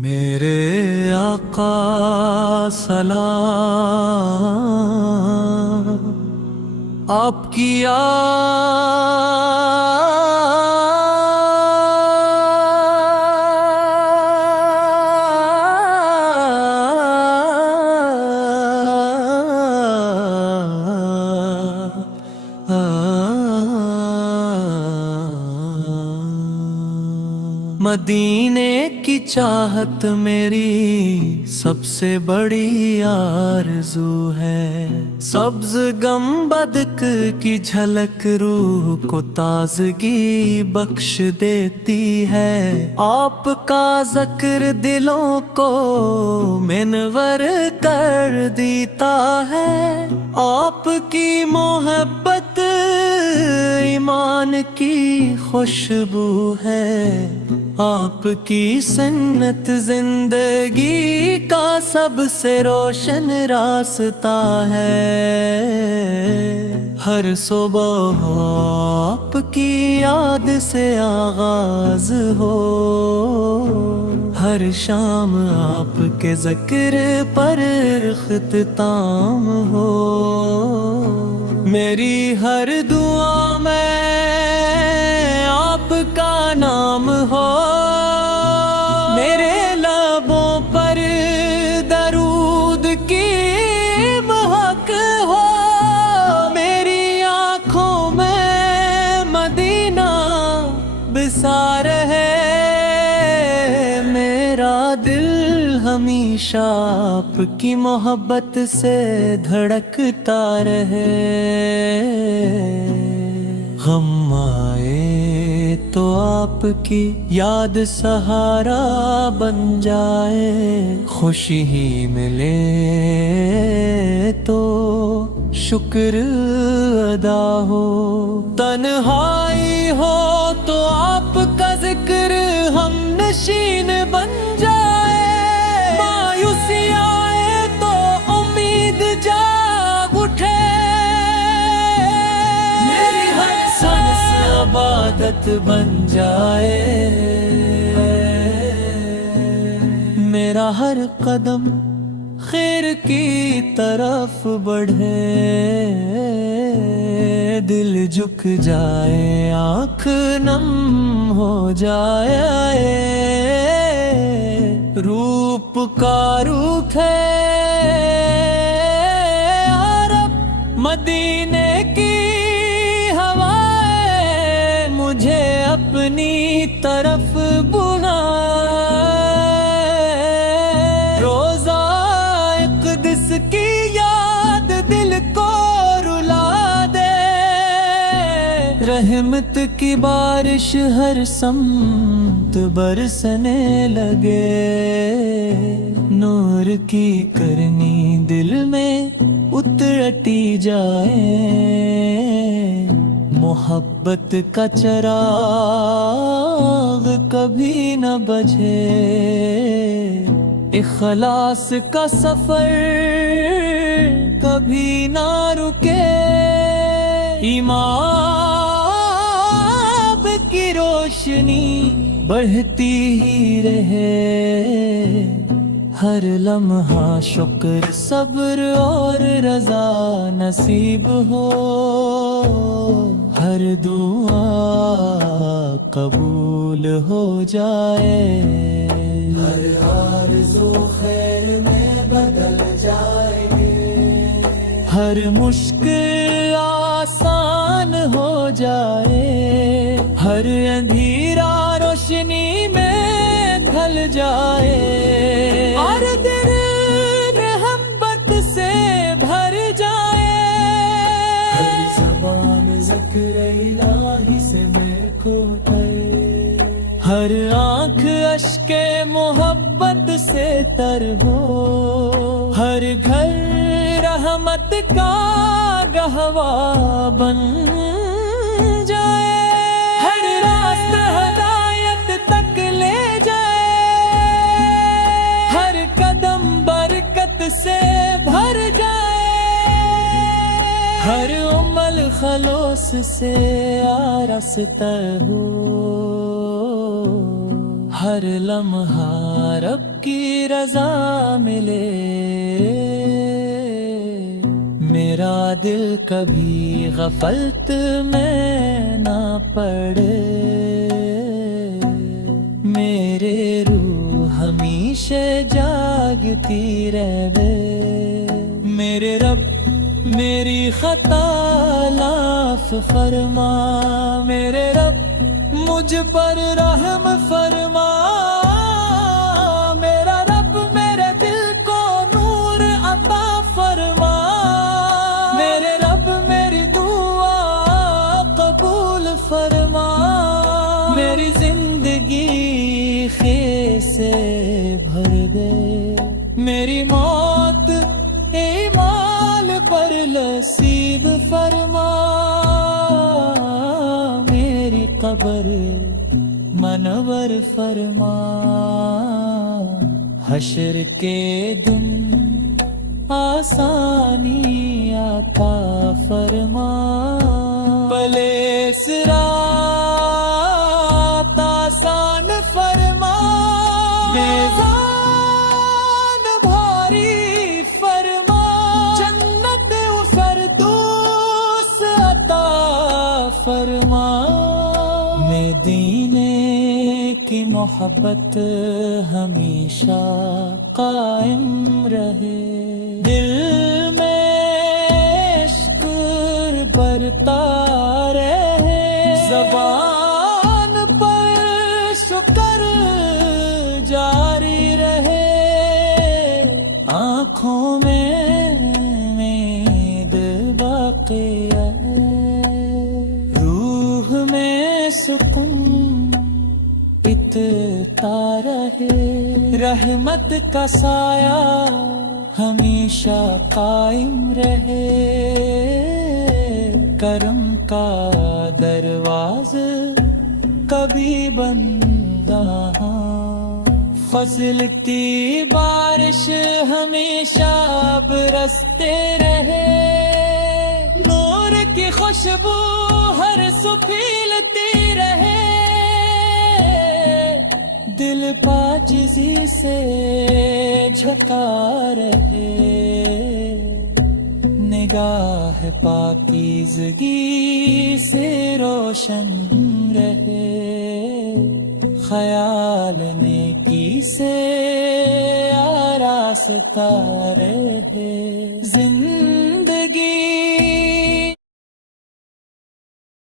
میرے آقا سلام آپ کی مدینے کی چاہت میری سب سے بڑی آرزو ہے، سبز گنبد کی جھلک روح کو تازگی بخش دیتی ہے، آپ کا ذکر دلوں کو منور کر دیتا ہے، آپ کی محبت ایمان کی خوشبو ہے، آپ کی سنت زندگی کا سب سے روشن راستہ ہے، ہر صبح آپ کی یاد سے آغاز ہو، ہر شام آپ کے ذکر پر اختتام ہو، میری ہر دعا میں آپ کا نام ہو، میرے لبوں پر درود کی مہک ہو، میری آنکھوں میں مدینہ بسا رہے، میرا دل ہمیشہ آپ کی محبت سے دھڑکتا رہے، غم آئے تو آپ کی یاد سہارا بن جائے، خوشی ہی ملے تو شکر ادا ہو، تنہائی ہو تو آپ کا ذکر ہم نشین بن جائے، مایوسی آئے تو امید جاگ اٹھے، میری ہر سانس عبادت بن جائے، میرا ہر قدم خیر کی طرف بڑھے، دل جھک جائے آنکھ نم ہو جائے، روپ کا روپ ہے عرب مدینے کی ہوائیں، مجھے اپنی طرف بلائے، روزہ اقدس کی یاد دل کو رلا دے، رحمت کی بارش ہر سمت برسنے لگے، نور کی کرنی دل میں اترتی جائے، محبت کا چراغ کبھی نہ بجھے، اخلاص کا سفر کبھی نہ رکے، ایمان کی روشنی بڑھتی ہی رہے، ہر لمحہ شکر صبر اور رضا نصیب ہو، ہر دعا قبول ہو جائے، ہر آرزو خیر میں بدل جائے، ہر مشکل آسان ہو جائے، ہر اندھیرا روشنی میں ڈھل جائے، اور دل محبت سے بھر جائے، ہر زبان ذکر الہی سے محکو ہے، ہر آنکھ اشک محبت سے تر ہو، ہر گھر رحمت کا گہوارہ بن جائے، ہر راستہ ہدایت تک لے جائے، ہر قدم برکت سے بھر جائے، ہر الخلوص سے آراستہ ہو، ہر لمحہ رب کی رضا ملے، میرا دل کبھی غفلت میں نہ پڑے، میرے روح ہمیشہ جاگتی رہے، میرے رب میری خطا معاف فرما، میرے رب مجھ پر رحم فرما، میرا رب میرے دل کو نور عطا فرما، میرے رب میری دعا قبول فرما، میری زندگی خیر سے بھر دے، میری موت ایمان پر نصیب فرما، میری قبر منور فرما، حشر کے دن آسانی عطا فرما، پلے صراط آسان فرما، میزان بھاری فرما، جنت فردوس عطا فرما، میں دینے کی محبت ہمیشہ قائم رہے، دل میں عشق برتا رہے، زبان پر شکر جاری رہے، آنکھوں میں امید باقی رہے، روح میں سکون اتتا رہے، رحمت کا سایہ ہمیشہ قائم رہے، کرم کا دروازہ کبھی بند نہ ہو، فضل کی بارش ہمیشہ برستے رہے، نور کی خوشبو ہر سو پھیلتی رہے، دل پاکیزی سے جھکا رہے، نگاہ پاکیزگی سے روشن رہے، خیال نیکی سے آراستہ رہے، زندگی